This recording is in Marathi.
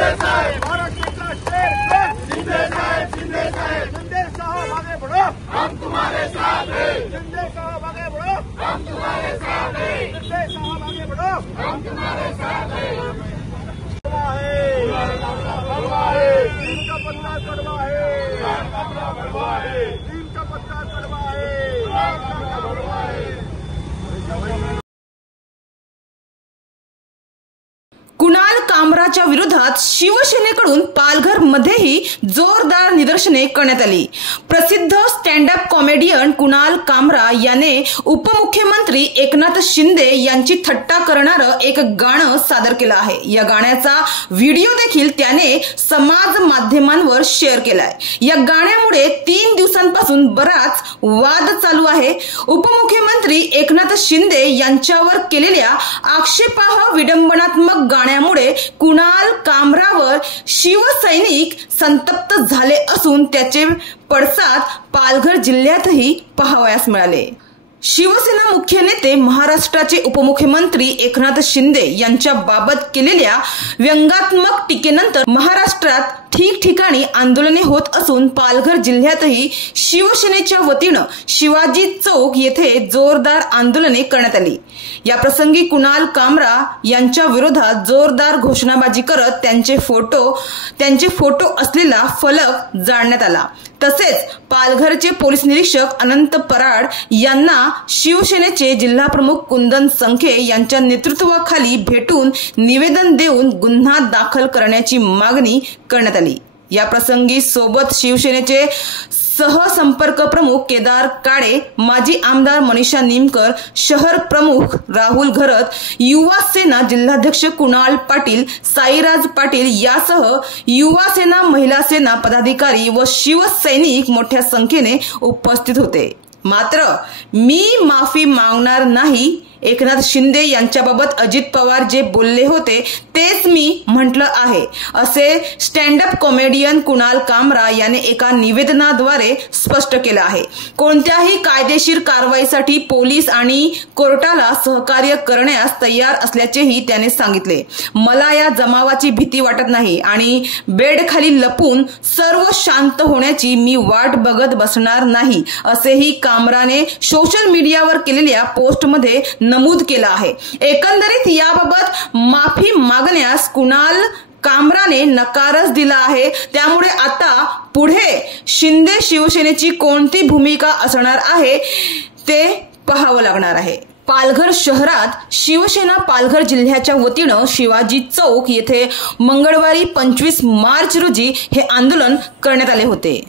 महाराष्ट्र का शेर कौन? शिंदे साहब, शिंदे साहब, शिंदे साहब आगे बढ़ो, हम तुम्हारे साथ हैं। शिंदे साहब आगे बढ़ो, हम तुम्हारे साथ हैं। शिंदे साहब आगे बढ़ो, हम तुम्हारे साथ हैं। कड़वा है, नीम का पत्ता कड़वा है, नीम का पत्ता कड़वा है। कुणाल कामराच्या विरोधात शिवसेनेकडून पालघर मध्येही जोरदार निदर्शने करण्यात आली। प्रसिद्ध स्टँड अप कॉमेडियन कुणाल कामरा याने उपमुख्यमंत्री एकनाथ शिंदे यांची थट्टा करणारं एक गाणं सादर केलं आहे। या गाण्याचा व्हिडिओ देखील त्याने समाज माध्यमांवर शेअर केलाय। या गाण्यामुळे 3 दिवसांपासून बराच वाद चालू आहे। उपमुख्यमंत्री एकनाथ शिंदे यांच्यावर केलेल्या आक्षेपार्ह विडंबनात्मक गाण्यामुळे कुणाल कामरावर शिवसैनिक संतप्त झाले असून त्याचे पडसाद पालघर जिल्ह्यातही पाहावयास मिळाले। शिवसेना मुख्य नेते महाराष्ट्राचे उपमुख्यमंत्री एकनाथ शिंदे यांच्या बाबत केलेल्या व्यंगात्मक टीकेनंतर महाराष्ट्रात ठिकठिकाणी आंदोलने होत असून पालघर जिल्ह्यातही शिवसेनेच्या वतीनं शिवाजी चौक येथे जोरदार आंदोलने करण्यात आली। या प्रसंगी कुणाल कामरा यांच्या विरोधात जोरदार घोषणाबाजी करत त्यांचे फोटो असलेला फलक जाळण्यात आला। तसेच पालघरचे पोलीस निरीक्षक अनंत पराड यांना शिवसेनेचे जिल्हाप्रमुख कुंदन संखे यांच्या नेतृत्वाखाली भेटून निवेदन देऊन गुन्हा दाखल करण्याची मागणी करण्यात आली। या प्रसंगी सोबत शिवसेनेचे सहसंपर्क प्रमुख केदार काळे, माजी आमदार मनीषा निमकर, शहर प्रमुख राहुल घरत, युवा सेना जिल्हाध्यक्ष कुणाल पाटील, साईराज पाटील यासह युवा सेना, महिला सेना पदाधिकारी व शिवसैनिक मोठ्या संख्येने उपस्थित होते। मात्र मी माफी मागणार नाही, एकनाथ शिंदे यांच्याबाबत अजित पवार जे बोलले होते तेच मी म्हटलं आहे, असे स्टँड अप कॉमेडियन कुणाल कामरा याने एका निवेदनाद्वारे स्पष्ट केलं आहे। कोणत्याही कायदेशीर कारवाईसाठी पोलीस आणि कोर्टाला सहकार्य करण्यास तयार असल्याचेही त्याने सांगितले। मला या जमावाची भीती वाटत नाही आणि बेडखाली लपून सर्व शांत होण्याची मी वाट बघत बसणार नाही, असेही कामराने सोशल मीडियावर केलेल्या पोस्टमध्ये नमूद केलं आहे। एकंदरीत याबाबत माफी मागण्यास कुणाल कामराने नकारच दिला आहे। त्यामुळे आता पुढे शिंदे शिवसेनेची कोणती भूमिका असणार आहे ते पाहावं लागणार आहे। पालघर शहरात शिवसेना पालघर जिल्ह्याच्या वतीनं शिवाजी चौक येथे मंगळवारी 25 मार्च रोजी हे आंदोलन करण्यात आले होते।